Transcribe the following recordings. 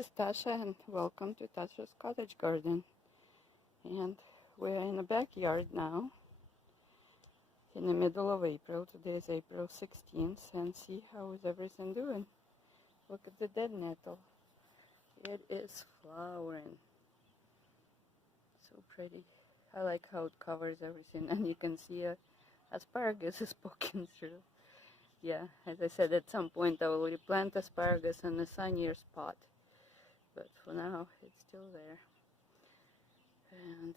is Tasha and welcome to Tasha's Cottage Garden. And we're in the backyard now in the middle of April. Today is April 16th and see how is everything doing. Look at the dead nettle. It is flowering. So pretty. I like how it covers everything and you can see asparagus is poking through. Yeah, as I said, at some point I will replant asparagus in a sunnier spot. But for now, it's still there. And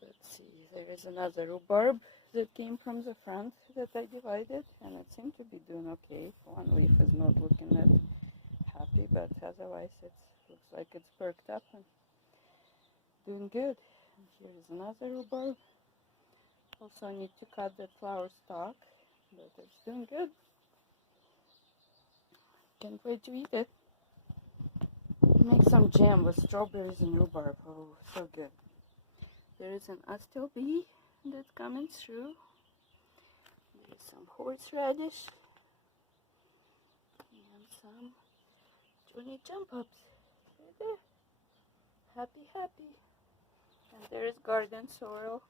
let's see, there is another rhubarb that came from the front that I divided, and it seemed to be doing okay. One leaf is not looking that happy, but otherwise it looks like it's perked up and doing good. And here is another rhubarb. Also need to cut that flower stalk, but it's doing good. Can't wait to eat it. Make some jam with strawberries and rhubarb. Oh, so good. There is an astil bee that's coming through. There is some horseradish and some Johnny jump ups right there. Happy, happy. And there is garden sorrel.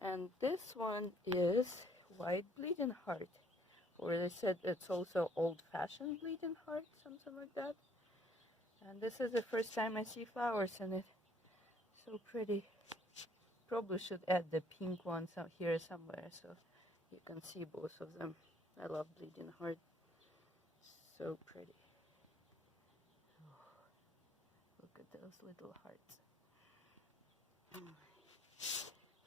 And this one is white bleeding heart, or they said it's also old-fashioned bleeding heart, something like that. And this is the first time I see flowers in it. So pretty. Probably should add the pink one here somewhere so you can see both of them. I love bleeding heart. So pretty. Oh, look at those little hearts.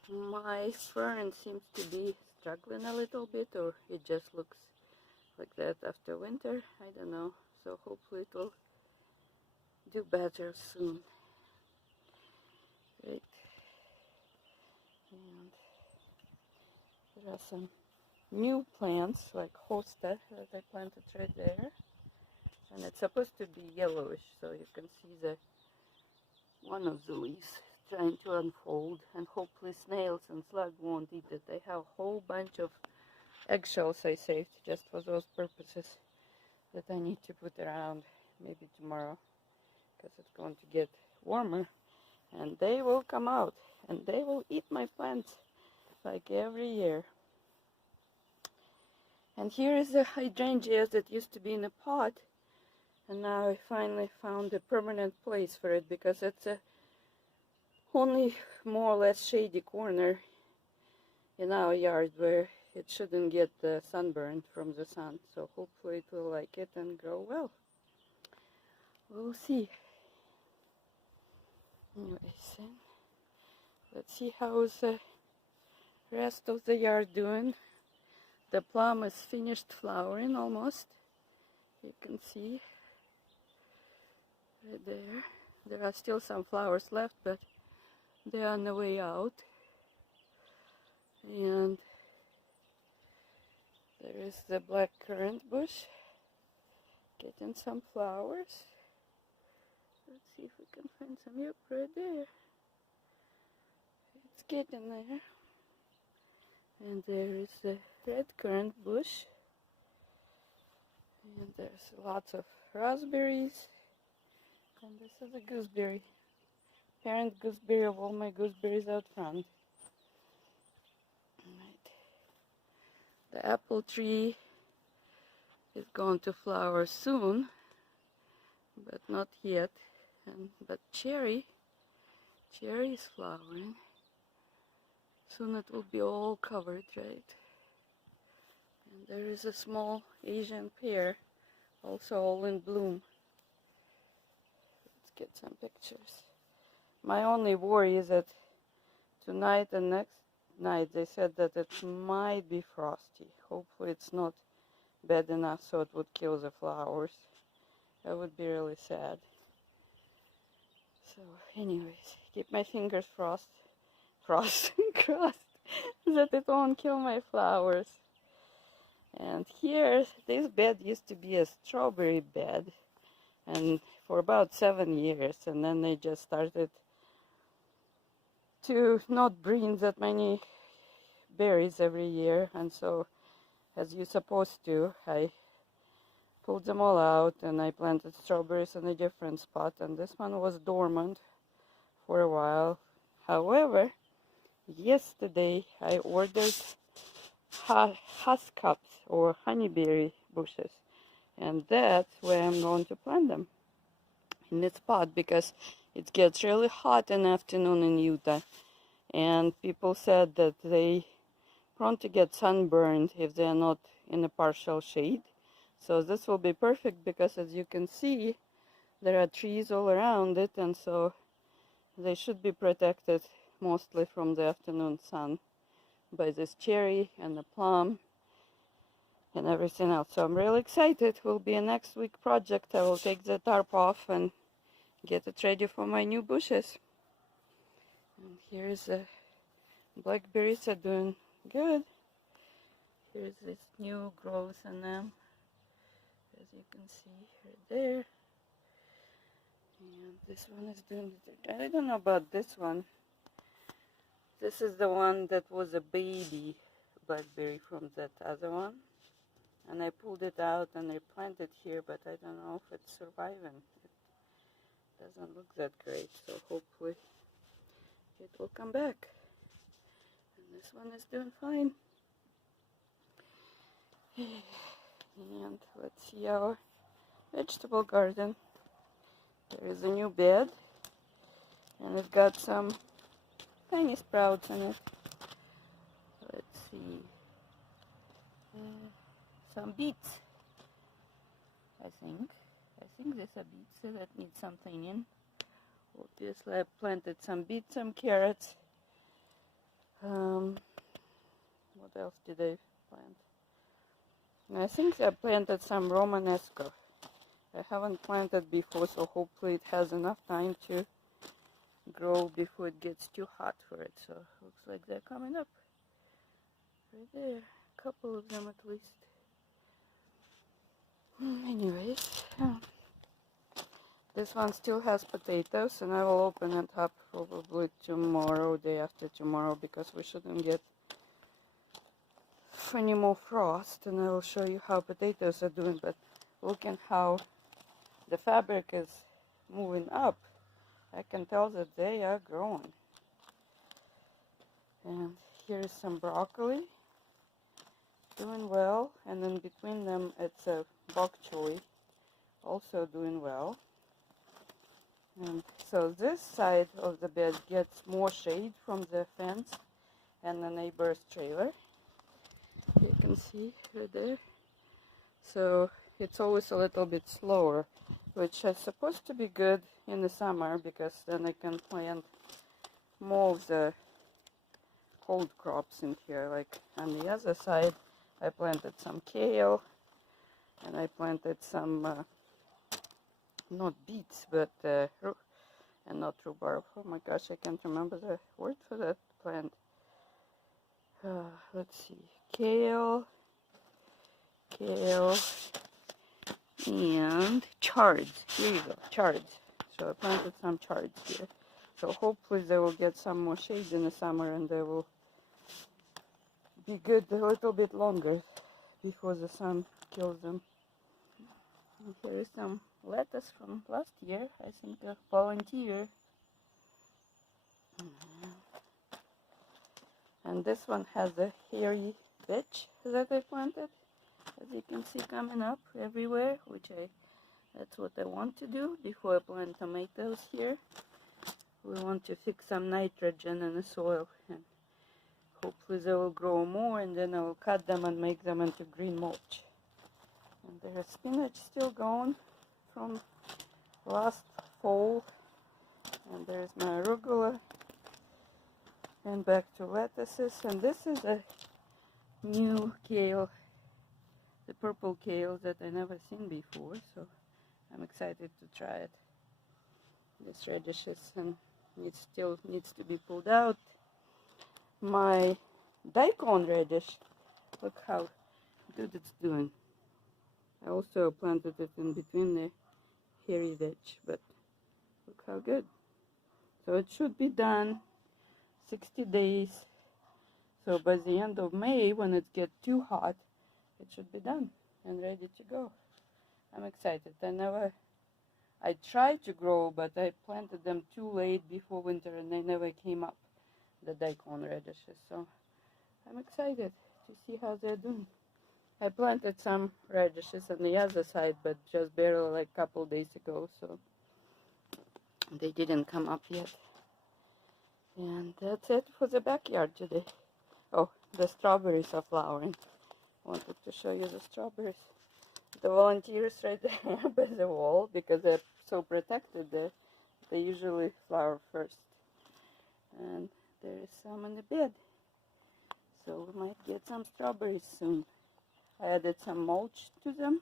My fern seems to be struggling a little bit, or it just looks like that after winter. I don't know. So hopefully it will do better soon. Right. And there are some new plants like Hosta that I planted right there. And it's supposed to be yellowish, so you can see the one of the leaves trying to unfold, and hopefully snails and slugs won't eat it. I have a whole bunch of eggshells I saved just for those purposes that I need to put around maybe tomorrow, because it's going to get warmer and they will come out and they will eat my plants like every year. And here is the hydrangeas that used to be in a pot, and now I finally found a permanent place for it, because it's a only more or less shady corner in our yard where it shouldn't get sunburned from the sun. So hopefully it will like it and grow well. We'll see. Anyways, let's see how's the rest of the yard doing. The plum is finished flowering almost. You can see right there. There are still some flowers left, but they are on the way out. And there is the black currant bush getting some flowers. Let's see if we can find some. Yep, right there. It's getting there. And there is the red currant bush. And there's lots of raspberries. And this is a gooseberry. Parent gooseberry of all my gooseberries out front. Right. The apple tree is going to flower soon, but not yet. But cherry is flowering. Soon it will be all covered, right? And there is a small Asian pear, also all in bloom. Let's get some pictures. My only worry is that tonight and next night they said that it might be frosty. Hopefully it's not bad enough so it would kill the flowers. That would be really sad. So anyways, keep my fingers crossed that it won't kill my flowers. And here, this bed used to be a strawberry bed, and for about 7 years, and then they just started to not bring that many berries every year, and so as you're supposed to, I pulled them all out, and I planted strawberries in a different spot, and this one was dormant for a while. However, yesterday I ordered huskups or honeyberry bushes, and that's where I'm going to plant them, in this spot, because it gets really hot in the afternoon in Utah, and people said that they prone to get sunburned if they're not in a partial shade. So this will be perfect because, as you can see, there are trees all around it, and so they should be protected mostly from the afternoon sun by this cherry and the plum and everything else. So I'm really excited. It will be a next week project. I will take the tarp off and get it ready for my new bushes. And here's the blackberries are doing good. Here's this new growth in them, as you can see right there. And this one is doing it. I don't know about this one. This is the one that was a baby blackberry from that other one. And I pulled it out and replanted here, but I don't know if it's surviving. It doesn't look that great, so hopefully it will come back. And this one is doing fine. And let's see our vegetable garden. There is a new bed, and it's got some tiny sprouts in it. Let's see. Some beets, I think. I think these are beets that need some thinning. Obviously, I planted some beets, some carrots. What else did I plant? I think I planted some Romanesco. I haven't planted before, so hopefully it has enough time to grow before it gets too hot for it. So looks like they're coming up. Right there, a couple of them at least. Anyways, this one still has potatoes, and I will open it up probably tomorrow, day after tomorrow, because we shouldn't get any more frost, and I will show you how potatoes are doing. But look at how the fabric is moving up. I can tell that they are growing. And here's some broccoli, doing well, and in between them it's a bok choy, also doing well. And so this side of the bed gets more shade from the fence and the neighbor's trailer. You can see right there. So it's always a little bit slower, which is supposed to be good in the summer, because then I can plant more of the cold crops in here. Like on the other side, I planted some kale, and I planted some not beets, but and not rhubarb. Oh my gosh, I can't remember the word for that plant. Let's see, kale, and chards. Here you go, chards. So I planted some chards here. So hopefully they will get some more shade in the summer, and they will be good a little bit longer before the sun kills them. And here is some lettuce from last year. I think a volunteer. And this one has a hairy vetch that I planted, as you can see, coming up everywhere, that's what I want to do before I plant tomatoes here. We want to fix some nitrogen in the soil, and hopefully they will grow more, and then I will cut them and make them into green mulch. And there's spinach still going from last fall, and there's my arugula, and back to lettuces. And this is a new kale, the purple kale that I never seen before, so I'm excited to try it. This radishes, and it still needs to be pulled out. My daikon radish, look how good it's doing. I also planted it in between the hairy vetch, but look how good. So it should be done 60 days. So by the end of May, when it gets too hot, it should be done and ready to go. I'm excited. I tried to grow, but I planted them too late before winter and they never came up, the daikon radishes. So I'm excited to see how they're doing. I planted some radishes on the other side, but just barely like a couple days ago, so they didn't come up yet. And that's it for the backyard today. Oh, the strawberries are flowering. Wanted to show you the strawberries. The volunteers right there by the wall, because they're so protected there, they usually flower first. And there is some in the bed, so we might get some strawberries soon. I added some mulch to them,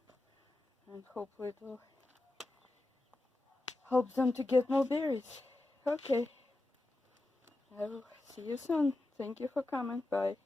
and hopefully it will help them to get more berries. Okay, I will see you soon. Thank you for coming. Bye.